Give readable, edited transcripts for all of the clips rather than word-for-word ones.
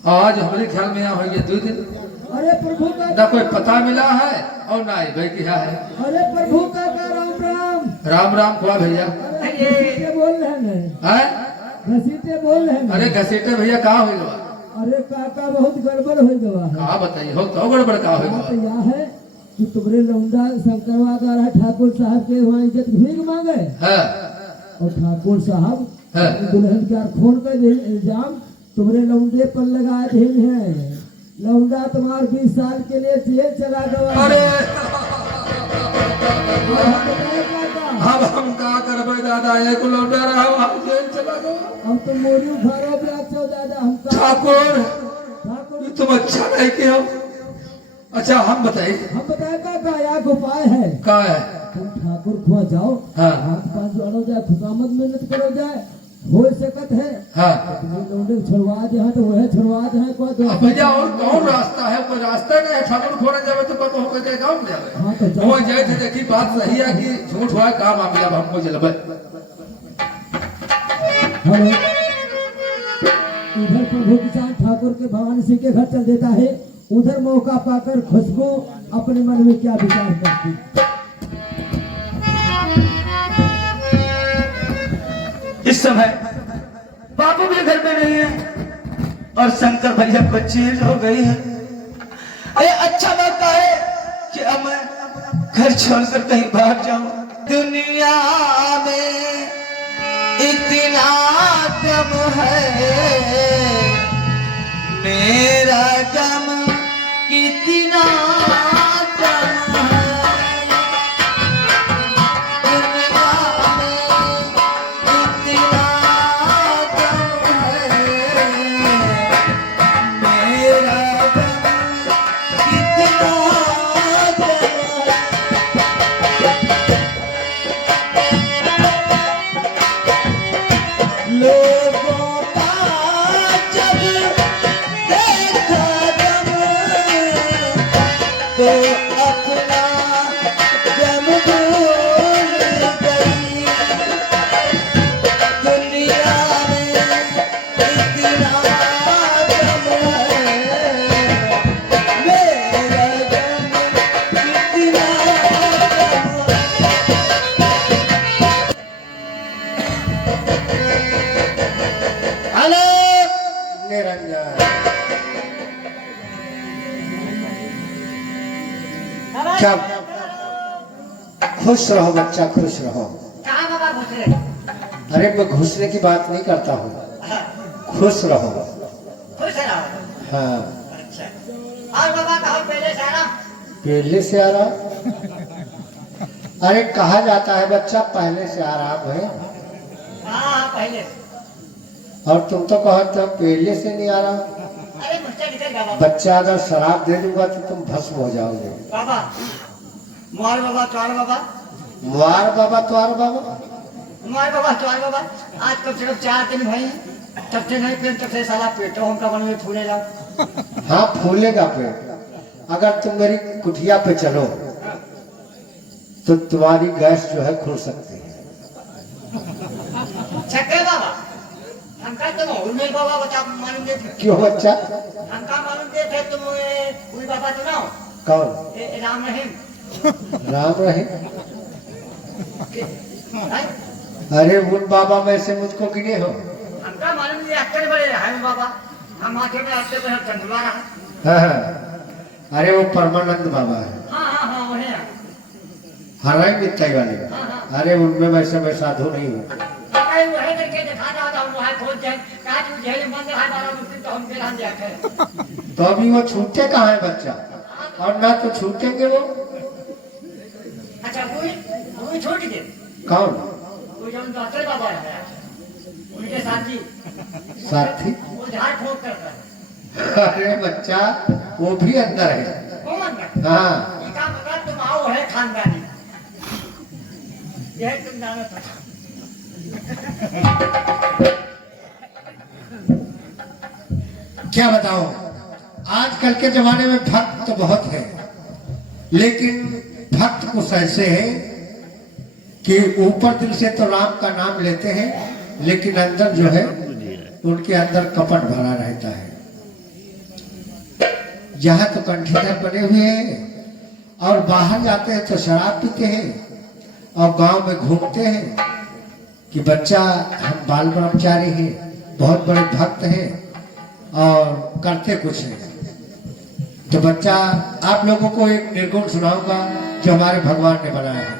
आज हमारे ख्याल में यहाँ हो गया 2 दिन। अरे प्रभु का ना कोई पता मिला है और ना ही भाई क्या है। अरे प्रभु का राम राम। राम राम खुआ भैया। अरे घसीटे बोल रहे हैं। घसीटे बोल रहे हैं। अरे घसीटे भैया कहाँ हुई गवा? अरे काका बहुत गड़बड़ हो गवा है। कहा बताइए हो तो गड़बड़ कहा हुई बात यह है कि तुम्हारे लौंडा शंकरवा द्वारा ठाकुर साहब के वहाँ इज्जत भीख मांगे और ठाकुर साहब दुल्हन के खून का इल्जाम तुम्हारे लौंडे पर लगा दी है। लौंडा तुम्हारे 20 साल के लिए जेल चला गया। अरे अब हम क्या करबे दादा, एक लौंडा रहा हम जेल चला गया। हम तो मोरी उखाड़ो ब्याचो दादा। हम ठाकुर तुम अच्छा नहीं किया। अच्छा हम बताइए। हम बताए का एक उपाय है। क्या है? तुम ठाकुर खुआ जाओ, हाथ पांच जोड़ो जाए, खुशामद मेहनत करो जाए, हो सकत है। लौंडे छुड़वा दे तो वह छुड़वा दे। कोई भैया और कौन रास्ता है? कोई रास्ता नहीं है। ठाकुर खोने जावे तो कतो होके के गांव में जावे। हां तो जाओ। वो जाए थे देखी बात सही है कि झूठ हुआ काम मामला हमको जलबे। हेलो, इधर प्रभु किसान ठाकुर के भवानी सिंह के घर चल देता है। उधर मौका पाकर खुशबू अपने मन में क्या विचार करती। इस समय बाबू भी घर में नहीं है और शंकर भैया को चेंज हो गई है। अरे अच्छा मौका है कि अब मैं घर छोड़कर कहीं भाग जाऊं। दुनिया में इतना गम है, मेरा गम कितना गम है। क्या खुश रहो बच्चा, खुश रहो। कहाँ बाबा घुस रहे? अरे मैं घुसने की बात नहीं करता हूँ, खुश रहो। खुश रहो। हाँ। अच्छा। और बाबा कहो पहले से आ रहा? पहले से आ रहा? अरे कहा जाता है बच्चा पहले से आराम है। हाँ पहले। और तुम तो कहो तो पहले से नहीं आ रहा। अरे मुझसे निकल गया बाबा। बच्चा अगर शराब दे दूंगा तो तुम भस्म हो जाओगे। बाबा मुआर बाबा तुआर बाबा। मुआर बाबा तुआर बाबा। मुआर बाबा तुआर बाबा। आज कम से कम 4 दिन भाई तब से नहीं पेट, तब से साला पेटो हमका मन में फूलेगा। हाँ फूलेगा पेट। अगर तुम मेरी कुटिया पे चलो तो तुम्हारी गैस जो है खुल सकती है। छक्के बाबा हमका तुम और नहीं बाबा बता मालूम दे। क्यों बच्चा? हमका मालूम दे थे तुम कोई बाबा तो ना हो। कौन? राम रहीम। राम रहीम? अरे उन बाबा में से मुझको गिने हो? हमका मालूम नहीं अक्कर बड़े हैं बाबा। हम आते में अक्कर में चंदुआ रहा। हाँ। अरे वो परमानंद बाबा है। हाँ वही है। हराई मित्ताई वाले। अरे उनमें वैसे मैं साधु नहीं हूँ। वही करके दिखा रहा था वहाँ खोज जाए कहा तू जेल में बंद है 12 रुपये तो हम फिर हम जाते। तो अभी वो छूटे कहाँ है बच्चा? और ना तो छूटेंगे वो। अच्छा वो छोड़ दे। कौन? वो जो डॉक्टर बाबा है उनके साथी। साथी? वो झाड़ फूक करता है। अरे बच्चा वो भी अंदर है। कौन अंदर? हाँ। इनका मतलब तुम आओ है खानदानी। यह तुम जानो था। क्या बताओ, आजकल के जमाने में भक्त तो बहुत है, लेकिन भक्त कुछ ऐसे हैं कि ऊपर दिल से तो राम का नाम लेते हैं, लेकिन अंदर जो है उनके अंदर कपट भरा रहता है। यहाँ तो कंठीधर बने हुए हैं और बाहर जाते हैं तो शराब पीते हैं और गांव में घूमते हैं कि बच्चा हम बाल ब्रह्मचारी हैं, बहुत बड़े भक्त हैं और करते कुछ है। तो बच्चा आप लोगों को एक निर्गुण सुनाऊंगा जो हमारे भगवान ने बनाया है।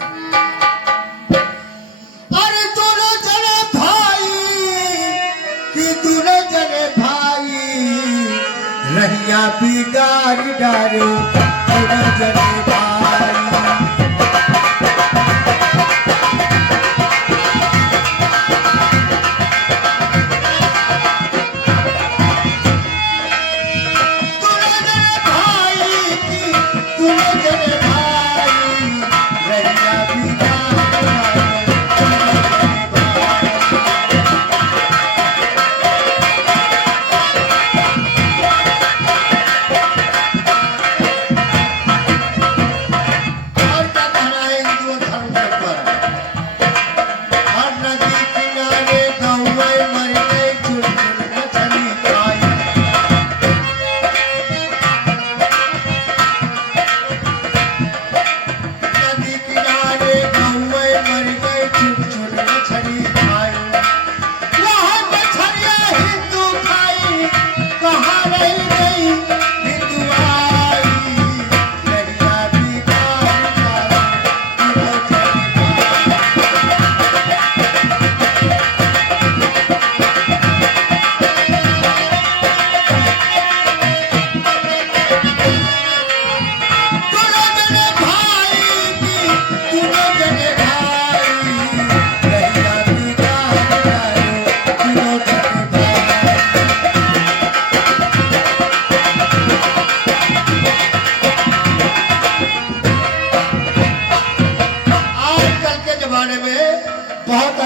अरे दोनों जने भाई कि दोनों जने भाई रहिया बिगाड़ी डारे दोनों जने भाई।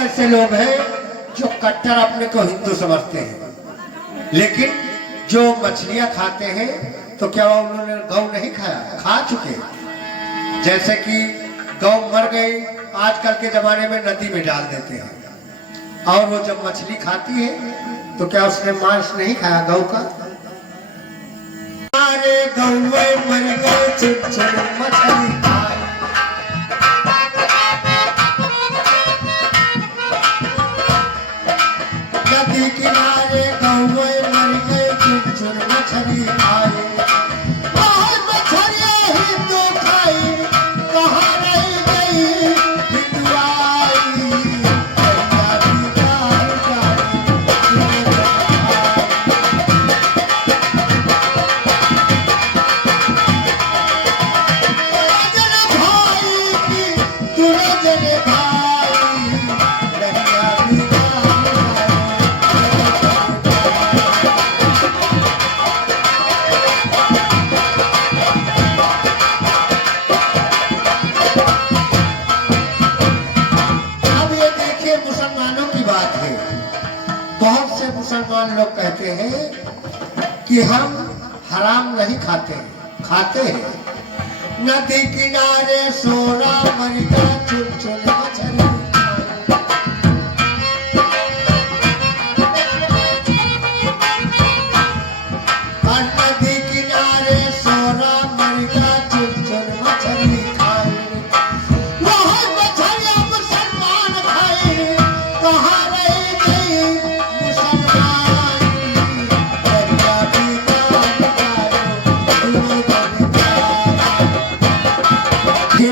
ऐसे लोग हैं जो कट्टर अपने को हिंदू समझते हैं, लेकिन जो मछलियां खाते हैं तो क्या उन्होंने गौ नहीं खाया? खा चुके। जैसे कि गौ मर गई, आजकल के जमाने में नदी में डाल देते हैं, और वो जब मछली खाती है तो क्या उसने मांस नहीं खाया गौ का? अरे गौ मर गई चुप चुप मछली खाई। नदी किनारे गौवे मर गए चुप चुप मछली खाए। बहुत मछलियां हिंदू खाई, कहाँ रह गई हिंदू आई। मुसलमान लोग कहते हैं कि हम हराम नहीं खाते, खाते हैं। नदी किनारे सोना मरिका चुन चुन मछली। और नदी किनारे सोना मरिका चुन चुन मछली खाई। वहाँ मछलियाँ मुसलमान खाई, कहाँ रह गई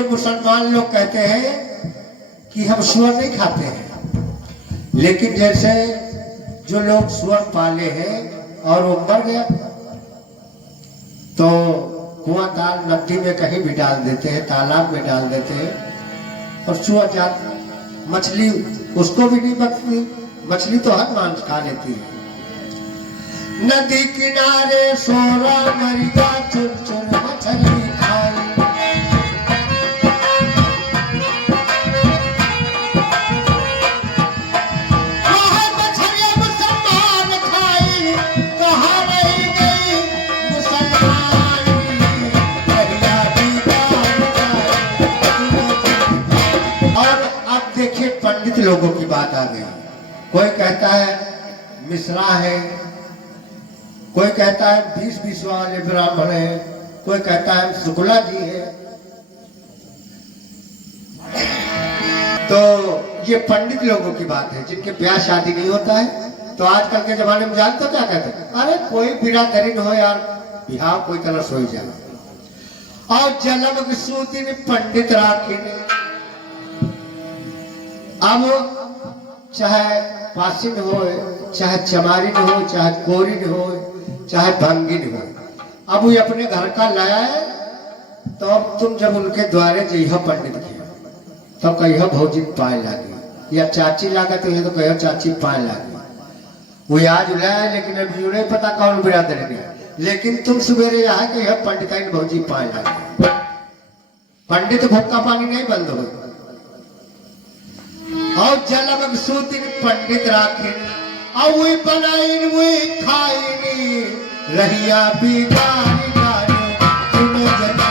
मुसलमान लोग कहते हैं कि हम सुअर नहीं खाते हैं, लेकिन जैसे जो लोग सुअर पाले हैं और वो मर गया तो कुआं ताल नदी में कहीं भी डाल देते हैं, तालाब में डाल देते हैं, और सुअर जाती, मछली उसको भी नहीं बचती। मछली तो हर मांस खा लेती है। नदी किनारे सोरा मरिका चुन चुन मछली खाई। पंडित लोगों की बात आ गई। कोई कहता है मिश्रा है, कोई कहता है 20 वाले ब्राह्मण है, कोई कहता है शुक्ला जी है। तो ये पंडित लोगों की बात है जिनके ब्याह शादी नहीं होता है। तो आजकल के जमाने में जानते हो क्या कहते हैं? अरे कोई बिरादरी न हो यार, बिहार कोई तरह हो जाए। और जन्म सूती ने पंडित राखी ने, अब चाहे पासिन हो, चाहे चमारिन हो, चाहे कोरिन हो, चाहे भंगिन हो, अब वो अपने घर का लाया है। तो अब तुम जब उनके द्वारे जइह पंडित के, तो कहियो भौजी पाए लागी, या चाची लागा तो ये तो कहियो चाची पाए लागी। वो आज लाया, लेकिन अभी नहीं पता कौन बिरादर है। लेकिन तुम सवेरे यहाँ कहियो पंडित भौजी पाए लागी, पंडित भूखा पानी नहीं बंद हो। और जलम सूती पंडित राखी, और वही बनाई वही खाई, रहिया बिगाड़ी गाड़ी तुम्हें जन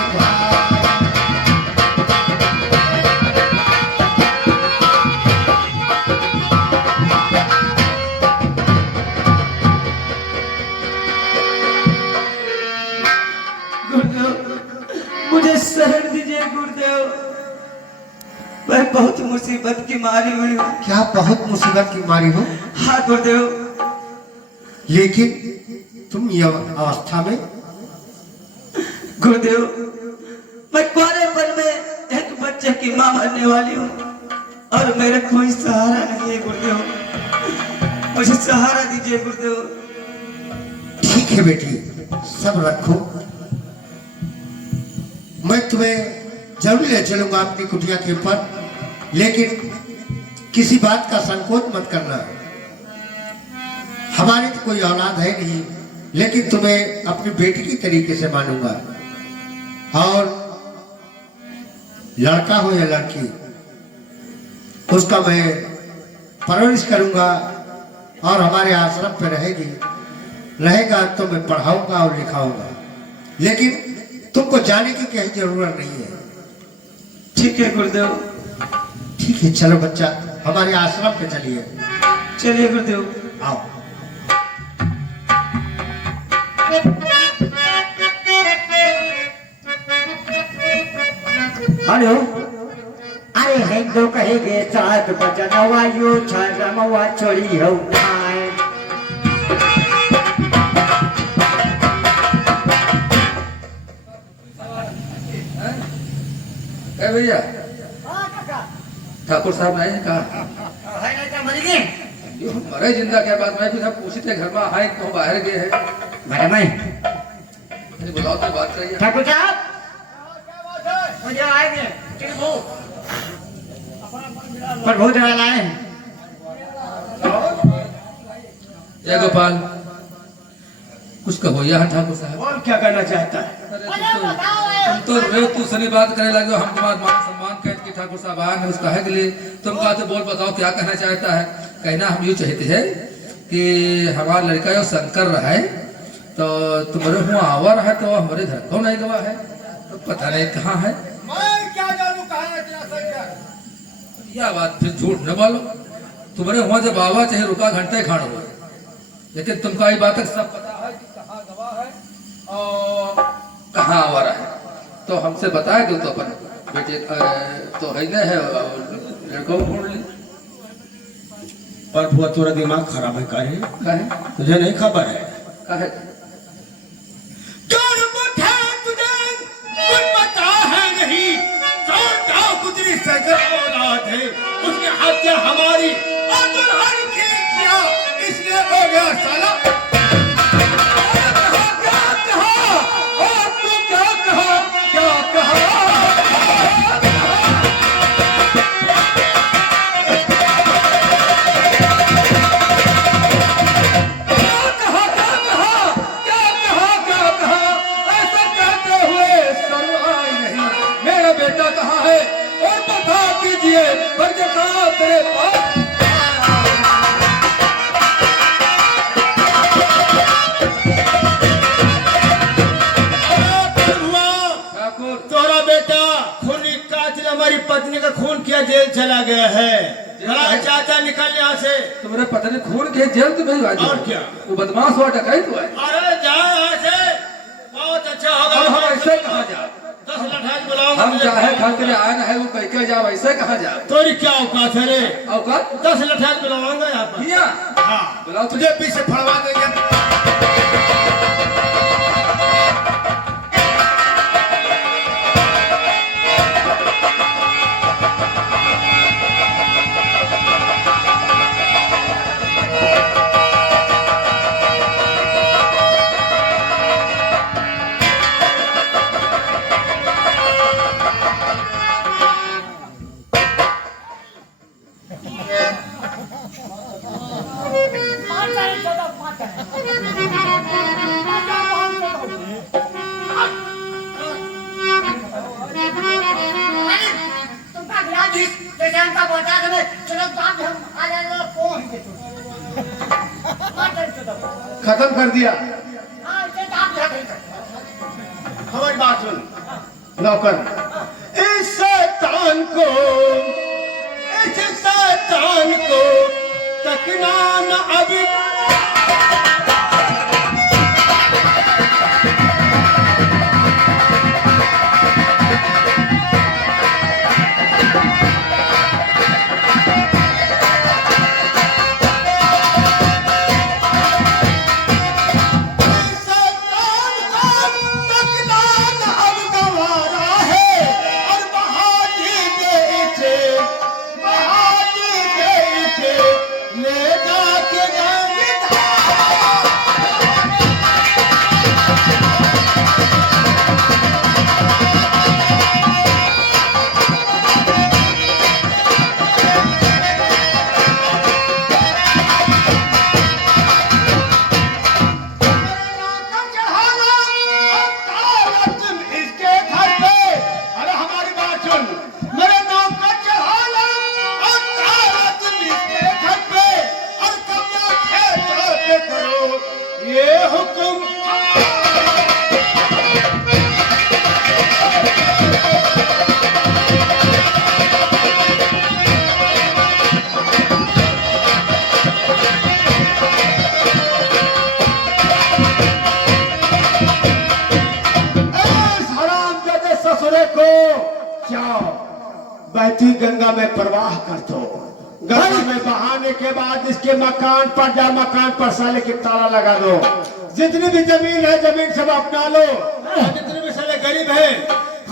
मुझे शरण दीजिए गुरुदेव, मैं बहुत मुसीबत की मारी हुई हूँ। क्या बहुत मुसीबत की मारी हो? हाँ गुरुदेव। लेकिन तुम ये अवस्था में? गुरुदेव, मैं कुआरेपन में एक बच्चे की मां बनने वाली हूँ और मेरा कोई सहारा नहीं है गुरुदेव, मुझे सहारा दीजिए गुरुदेव। ठीक है बेटी, सब रखो, मैं तुम्हें जरूर ले चलूंगा अपनी कुटिया के ऊपर, लेकिन किसी बात का संकोच मत करना। हमारी तो कोई औलाद है नहीं, लेकिन तुम्हें अपनी बेटी की तरीके से मानूंगा। और लड़का हो या लड़की, उसका मैं परवरिश करूंगा और हमारे आश्रम पे रहेगा तो मैं पढ़ाऊंगा और लिखाऊंगा। लेकिन तुमको जाने की कहीं जरूरत नहीं है। ठीक है गुरुदेव। ठीक है, चलो बच्चा हमारे आश्रम पे चलिए। चलिए गुरुदेव। आओ। हेलो, अरे हिंदू कहेगे सात बजनवा यू छमवा छोड़ी हो खाए। भैया ठाकुर साहब नहीं है कहा? मरे जिंदा क्या बात? मैं भी सब पूछी थे घर में आए तो बाहर गए हैं। बुलाओ तो बात करिए। ठाकुर साहब मुझे आएंगे पर बहुत लाए हैं। जय गोपाल, कुछ कहो यहाँ ठाकुर साहब। और क्या करना चाहता है? तुम तो रे तू सनी बात करने लगे, हम तुम्हारा मान सम्मान कहते कि ठाकुर साहब आए उसका है के लिए तुम कहा तो बोल बताओ क्या कहना चाहता है। कहना हम ये चाहते हैं कि हमारा लड़का जो शंकर रहा है तो तुम्हारे हुआ आवा रहा है, तो हमारे घर को नहीं गवा है, तो पता नहीं कहाँ है। मैं क्या जानूं कहाँ है तेरा शंकर? यह बात फिर झूठ न बोलो। तुम्हारे हुआ जब आवा चाहे रुका घंटे खाड़ हुआ, लेकिन तुमको ये बात सब पता है कि कहाँ गवा है और कहाँ आवा रहा है। तो हमसे बताया कि तो अपन बेटे तो है न है, लड़कों को ढूंढ ली। पर बुआ तोरा दिमाग खराब है काहे? काहे? तुझे नहीं खबर है? काहे? कुछ पता है नहीं, गुजरी शंकर औलाद है, उसने हत्या हमारी और दुल्हन की किया, इसलिए हो गया साला। पत्नी का खून किया, जेल चला गया है। चला चाचा निकल यहाँ से। तुम्हारे पत्नी खून के जेल तो भाई और क्या? वो बदमाश हुआ डकैत हुआ है। अरे जाओ यहाँ से, बहुत अच्छा होगा। अब हम ऐसे कहाँ जाओ? 10 लठाई बुलाऊंगा। हम चाहे खातिर आए ना है वो कह के जाओ, ऐसे कहाँ जाओ? तोरी क्या औकात है रे? औकात 10 लठाई बुलाऊंगा यहाँ पर। यहाँ हाँ बुलाओ तुझे पीछे फड़वा देंगे। खत्म कर दिया। हमारी बात सुन नौकर, इस शैतान को तकना न अभी। बहती गंगा में प्रवाह कर दो। गंगा में बहाने के बाद इसके मकान पर जा, मकान पर साले की ताला लगा दो। जितनी भी जमीन है जमीन सब अपना लो। जितने भी साले गरीब है,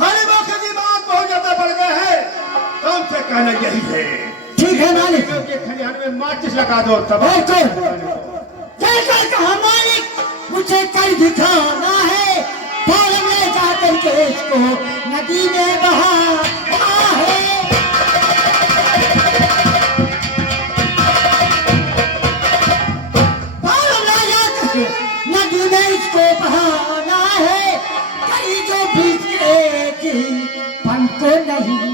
गरीबों के दिमाग बहुत ज्यादा बढ़ गए हैं। कौन से कहना यही है? ठीक है मालिक। के खलिहान में माचिस लगा दो। तब कहा मालिक, मुझे कल दिखाना है, पाल में जाकर के इसको नदी में बहाना है। पाल में जाकर के नदी में इसको बहाना है, कहीं जो बीच की पन को नहीं